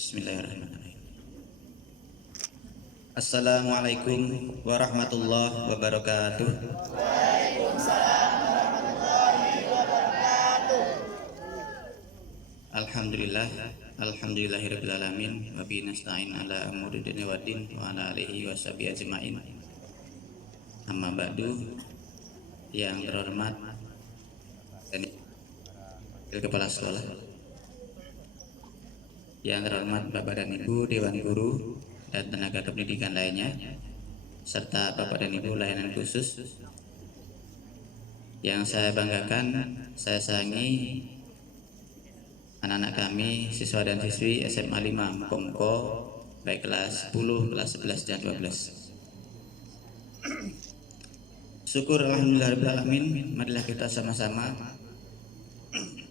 Bismillahirrahmanirrahim. Assalamualaikum warahmatullahi wabarakatuh. Alhamdulillah, alhamdulillahirabbil alamin wa bihi nasta'in ala umuri dunya waddin wa ala alihi washabihi ajmain. Amma ba'du. Yang terhormat dan Kepala Sekolah, yang terhormat Bapak dan Ibu Dewan Guru dan tenaga kependidikan lainnya, serta Bapak dan Ibu layanan khusus yang saya banggakan, saya sayangi anak-anak kami, siswa dan siswi SMA 5 Pongko, baik kelas 10, kelas 11 dan 12. Syukur alhamdulillahirabbil alamin, marilah kita sama-sama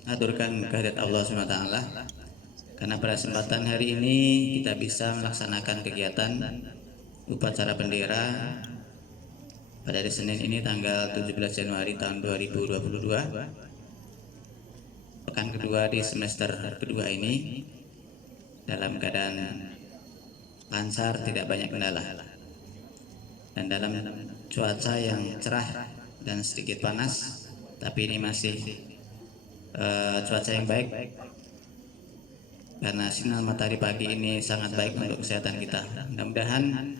aturkan kehadirat Allah SWT, karena pada kesempatan hari ini kita bisa melaksanakan kegiatan upacara bendera pada hari Senin ini tanggal 17 Januari tahun 2022, pekan kedua di semester kedua ini, dalam keadaan lancar, tidak banyak kendala, dan dalam cuaca yang cerah dan sedikit panas, tapi ini masih cuaca yang baik karena sinar matahari pagi ini sangat baik untuk kesehatan kita. Mudah-mudahan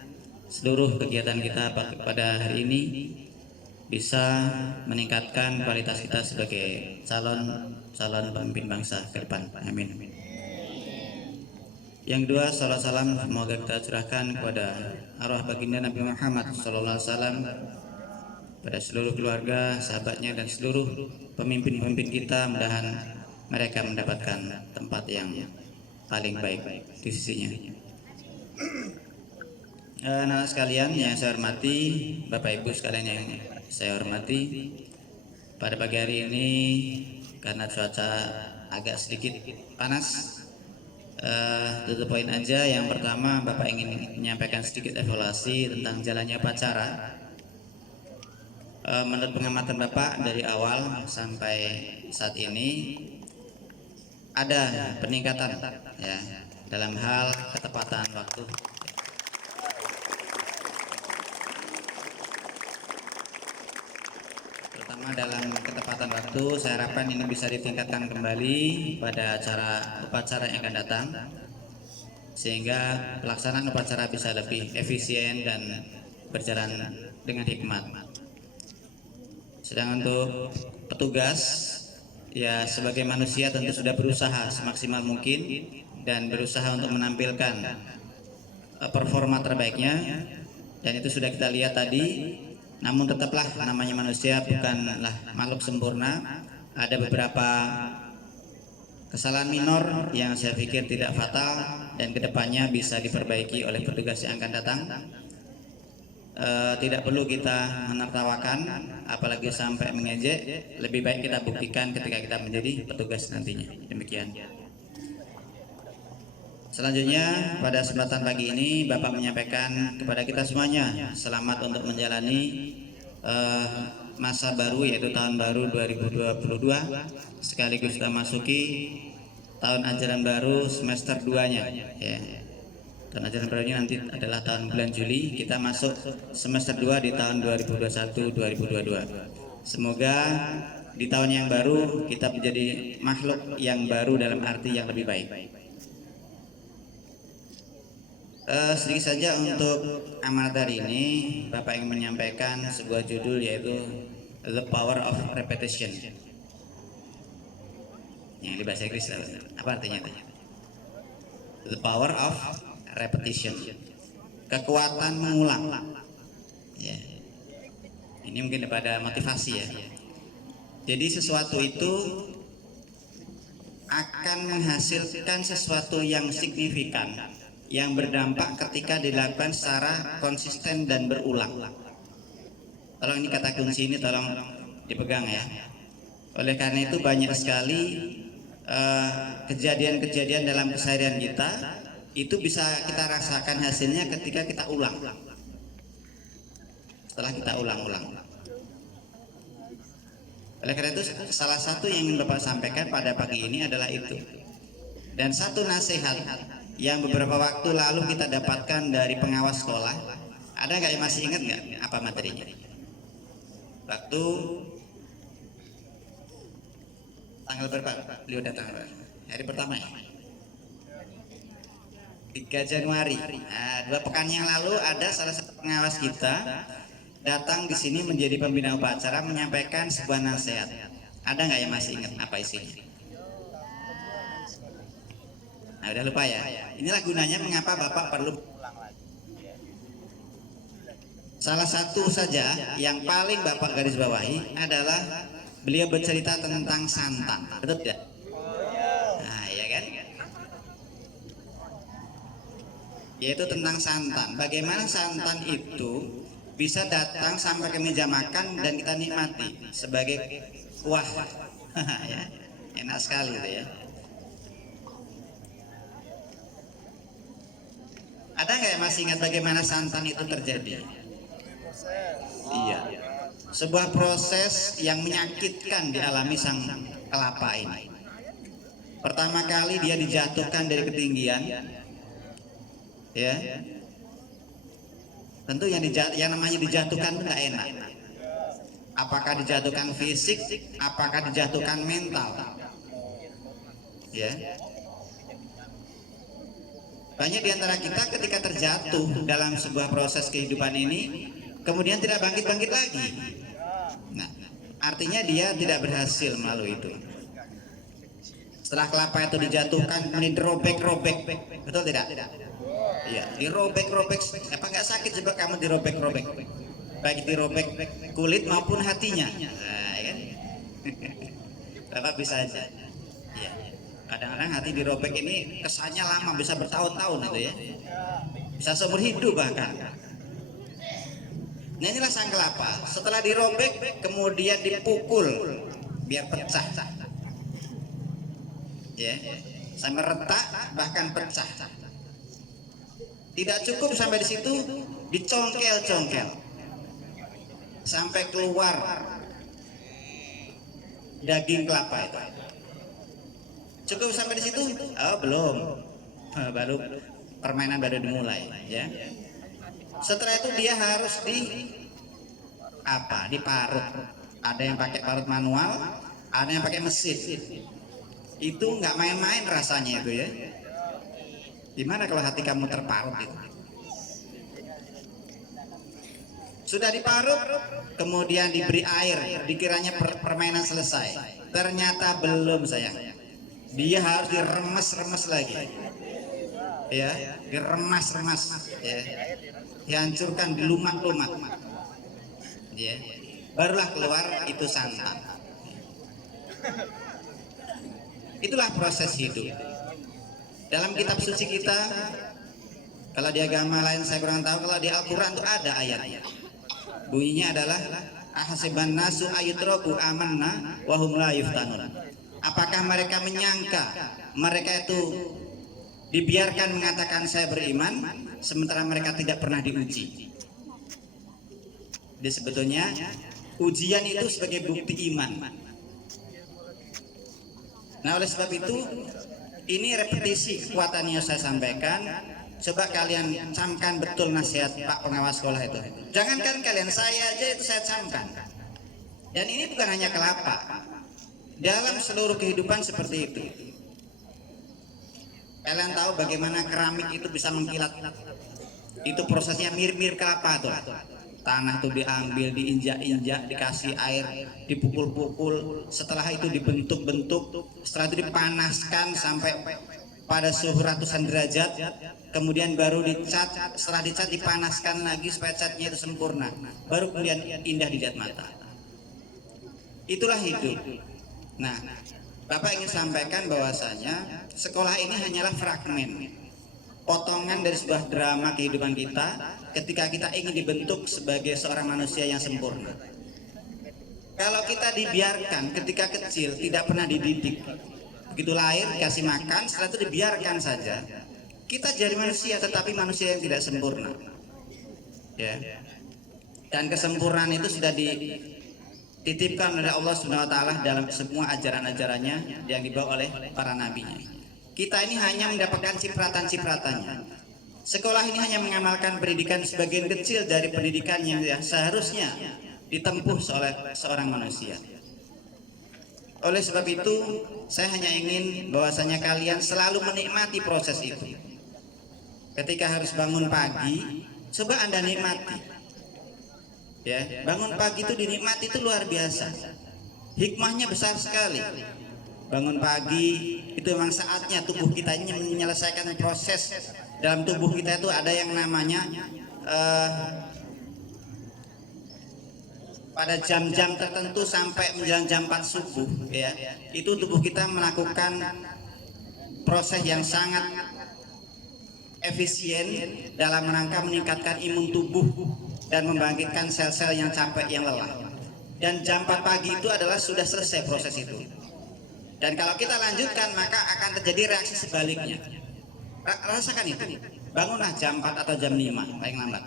seluruh kegiatan kita pada hari ini bisa meningkatkan kualitas kita sebagai calon pemimpin bangsa ke depan. Amin. Yang kedua, salam semoga kita curahkan kepada arwah baginda Nabi Muhammad SAW, pada seluruh keluarga, sahabatnya, dan seluruh pemimpin-pemimpin kita. Mudah-mudahan mereka mendapatkan tempat yang paling baik di sisinya. Anak sekalian yang saya hormati, Bapak Ibu sekalian yang saya hormati, pada pagi hari ini karena cuaca agak sedikit panas, tutup poin aja. Yang pertama, Bapak ingin menyampaikan sedikit evaluasi tentang jalannya upacara. Menurut pengamatan Bapak dari awal sampai saat ini ada peningkatan ya dalam hal ketepatan waktu, terutama dalam ketepatan waktu. Saya harapkan ini bisa ditingkatkan kembali pada upacara yang akan datang, sehingga pelaksanaan upacara bisa lebih efisien dan berjalan dengan hikmat. Sedang untuk petugas, ya sebagai manusia tentu sudah berusaha semaksimal mungkin dan berusaha untuk menampilkan performa terbaiknya, dan itu sudah kita lihat tadi. Namun tetaplah namanya manusia bukanlah makhluk sempurna, ada beberapa kesalahan minor yang saya pikir tidak fatal dan kedepannya bisa diperbaiki oleh petugas yang akan datang. Tidak perlu kita menertawakan, apalagi sampai mengejek. Lebih baik kita buktikan ketika kita menjadi petugas nantinya. Demikian. Selanjutnya, pada kesempatan pagi ini Bapak menyampaikan kepada kita semuanya selamat untuk menjalani masa baru, yaitu tahun baru 2022, sekaligus kita masuki tahun ajaran baru semester 2-nya ya. Tahun ajaran baru ini nanti adalah tahun bulan Juli, kita masuk semester 2 di tahun 2021-2022. Semoga di tahun yang baru kita menjadi makhluk yang baru dalam arti yang lebih baik. Sedikit saja untuk amanat hari ini, Bapak ingin menyampaikan sebuah judul, yaitu The Power of Repetition. Yang di bahasa Inggris apa artinya? The Power of Repetition, kekuatan mengulang ya. Ini mungkin daripada motivasi ya. Jadi sesuatu itu akan menghasilkan sesuatu yang signifikan, yang berdampak ketika dilakukan secara konsisten dan berulang. Tolong ini kata kunci ini tolong dipegang ya. Oleh karena itu banyak sekali kejadian-kejadian dalam keseharian kita itu bisa kita rasakan hasilnya ketika kita ulang. Setelah kita ulang-ulang. Oleh karena itu salah satu yang ingin Bapak sampaikan pada pagi ini adalah itu. Dan satu nasihat yang beberapa waktu lalu kita dapatkan dari pengawas sekolah. Ada nggak yang masih ingat nggak apa materinya? Waktu tanggal berapa beliau datang? Hari pertama ya? 3 Januari. Nah, 2 pekan yang lalu ada salah satu pengawas kita datang di sini menjadi pembina upacara menyampaikan sebuah nasihat. Ada nggak yang masih ingat apa isinya? Nah, udah lupa ya. Inilah gunanya mengapa Bapak perlu. Salah satu saja yang paling Bapak garis bawahi adalah beliau bercerita tentang santan. Betul tidak? Nah, ya kan? Yaitu tentang santan. Bagaimana santan itu bisa datang sampai ke meja makan dan kita nikmati sebagai kuah. Ya, enak sekali itu ya. Ada nggak yang masih ingat bagaimana santan itu terjadi? Iya, sebuah proses yang menyakitkan dialami sang kelapa ini. Pertama kali dia dijatuhkan dari ketinggian, ya. Tentu yang namanya dijatuhkan itu nggak enak. Apakah dijatuhkan fisik, apakah dijatuhkan mental, ya. Banyak di antara kita ketika terjatuh dalam sebuah proses kehidupan ini, kemudian tidak bangkit-bangkit lagi. Nah, artinya dia tidak berhasil melalui itu. Setelah kelapa itu dijatuhkan, kemudian dirobek-robek, betul tidak? Iya, dirobek-robek. Apa nggak sakit juga kamu dirobek-robek? Baik dirobek kulit maupun hatinya. Nah, ya kan? Bapak bisa aja. Iya. Kadang-kadang hati dirobek ini kesannya lama, bisa bertahun-tahun itu ya, bisa seumur hidup bahkan. Nah, inilah sang kelapa. Setelah dirobek kemudian dipukul biar pecah, ya, sampai retak bahkan pecah. Tidak cukup sampai di situ, dicongkel-congkel sampai keluar daging kelapa itu. Cukup sampai di situ? Oh, belum. Baru permainan baru dimulai, ya. Setelah itu dia harus diparut. Ada yang pakai parut manual, ada yang pakai mesin. Itu nggak main-main rasanya itu ya. Gimana kalau hati kamu terparut itu? Sudah diparut, kemudian diberi air, dikiranya permainan selesai. Ternyata belum, sayang. Dia harus diremes-remes lagi, ya, diremas-remas, ya, dihancurkan, dilumat-lumat, ya, barulah keluar itu santan. Itulah proses hidup. Dalam kitab suci kita, kalau di agama lain saya kurang tahu, kalau di Al-Quran itu ada ayatnya. Bunyinya adalah ahasiban nasu ayutroku amanna wahum la yuftanun. Apakah mereka menyangka mereka itu dibiarkan mengatakan saya beriman sementara mereka tidak pernah diuji? Jadi sebetulnya ujian itu sebagai bukti iman. Nah, oleh sebab itu ini repetisi kekuatan yang saya sampaikan. Coba kalian camkan betul nasihat Pak pengawas sekolah itu. Jangankan kalian, saya aja itu saya camkan. Dan ini bukan hanya kelapa, dalam seluruh kehidupan seperti itu. Kalian tahu bagaimana keramik itu bisa mengkilat? Itu prosesnya mirip-mirip kelapa tuh. Tanah tuh diambil, diinjak-injak, dikasih air, dipukul-pukul. Setelah itu dibentuk-bentuk, setelah itu dipanaskan sampai pada suhu ratusan derajat, kemudian baru dicat. Setelah dicat dipanaskan lagi supaya catnya itu sempurna, baru kemudian indah dilihat mata. Itulah hidup. Nah, Bapak ingin sampaikan bahwasanya sekolah ini hanyalah fragmen, potongan dari sebuah drama kehidupan kita ketika kita ingin dibentuk sebagai seorang manusia yang sempurna. Kalau kita dibiarkan ketika kecil, tidak pernah dididik, begitu lahir dikasih makan, setelah itu dibiarkan saja, kita jadi manusia tetapi manusia yang tidak sempurna, ya. Dan kesempurnaan itu sudah dititipkan oleh Allah Subhanahu wa taala dalam semua ajaran-ajarannya yang dibawa oleh para nabinya. kita ini hanya mendapatkan cipratan-cipratannya. Sekolah ini hanya mengamalkan pendidikan sebagian kecil dari pendidikan yang seharusnya ditempuh oleh seorang manusia. Oleh sebab itu, saya hanya ingin bahwasanya kalian selalu menikmati proses itu. Ketika harus bangun pagi, coba Anda nikmati. Ya, bangun pagi itu dinikmati itu luar biasa. Hikmahnya besar sekali. Bangun pagi itu memang saatnya tubuh kita ini menyelesaikan proses. Dalam tubuh kita itu ada yang namanya pada jam-jam tertentu sampai menjelang jam 4 subuh, ya, itu tubuh kita melakukan proses yang sangat efisien dalam rangka meningkatkan imun tubuh dan membangkitkan sel-sel yang capek, yang lelah. Dan jam 4 pagi itu adalah sudah selesai proses itu. Dan kalau kita lanjutkan maka akan terjadi reaksi sebaliknya. Rasakan itu. Bangunlah jam 4 atau jam 5 paling lambat.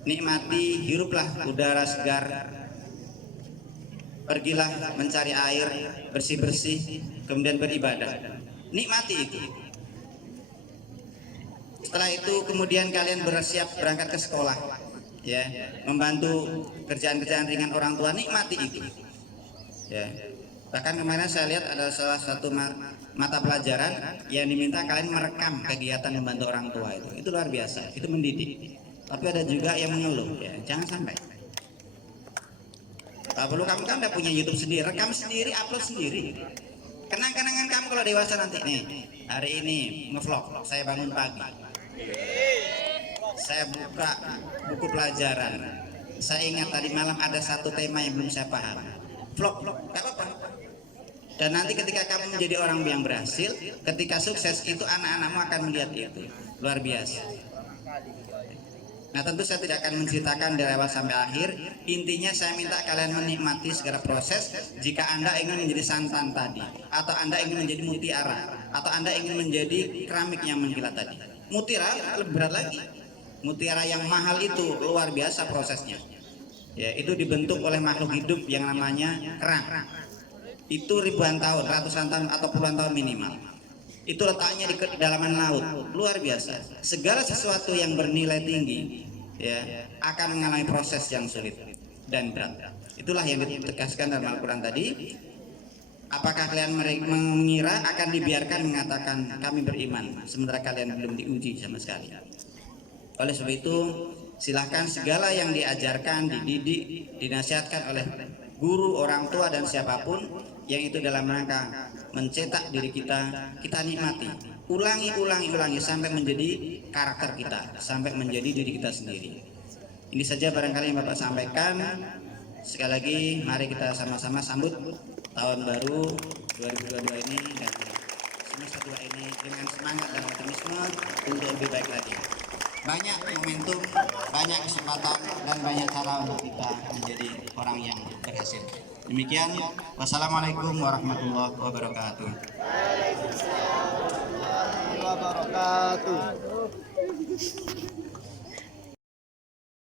Nikmati, hiruplah udara segar. Pergilah mencari air, bersih-bersih, kemudian beribadah. Nikmati itu. Setelah itu kemudian kalian bersiap berangkat ke sekolah, ya, membantu kerjaan-kerjaan ringan orang tua. Nikmati itu, ya. Bahkan kemarin saya lihat ada salah satu mata pelajaran yang diminta kalian merekam kegiatan membantu orang tua itu luar biasa, itu mendidik. Tapi ada juga yang mengeluh, ya, jangan sampai. Tak perlu, kamu kan udah punya YouTube sendiri, rekam sendiri, upload sendiri. Kenang-kenangan kamu kalau dewasa nanti. Nih, hari ini ngevlog, saya bangun pagi, saya buka buku pelajaran, saya ingat tadi malam ada satu tema yang belum saya paham. Vlog, gak apa-apa. Dan nanti ketika kamu menjadi orang yang berhasil, ketika sukses itu anak-anakmu akan melihat itu. Luar biasa. Nah, tentu saya tidak akan menceritakan dari awal sampai akhir. Intinya saya minta kalian menikmati segala proses. Jika Anda ingin menjadi santan tadi, atau Anda ingin menjadi mutiara, atau Anda ingin menjadi keramik yang mengkilat tadi. Mutiara lebih berat lagi. Mutiara yang mahal itu luar biasa prosesnya. Ya, itu dibentuk oleh makhluk hidup yang namanya kerang. Itu ribuan tahun, ratusan tahun atau puluhan tahun minimal. Itu letaknya di kedalaman laut, luar biasa. Segala sesuatu yang bernilai tinggi, ya, akan mengalami proses yang sulit dan berat. Itulah yang ditegaskan dalam Al-Quran tadi. Apakah kalian mengira akan dibiarkan mengatakan kami beriman, sementara kalian belum diuji sama sekali? Oleh sebab itu, silahkan segala yang diajarkan, dididik, dinasihatkan oleh guru, orang tua, dan siapapun yang itu dalam rangka mencetak diri kita, kita nikmati, ulangi sampai menjadi karakter kita, sampai menjadi diri kita sendiri. Ini saja barangkali yang Bapak sampaikan. Sekali lagi mari kita sama-sama sambut tahun baru 2022 ini dan semester 2 ini dengan semangat dan optimisme untuk lebih baik lagi. Banyak momentum, banyak kesempatan, dan banyak cara untuk kita menjadi orang yang berhasil. Demikian, wassalamualaikum warahmatullahi wabarakatuh. Waalaikumsalam warahmatullahi wabarakatuh.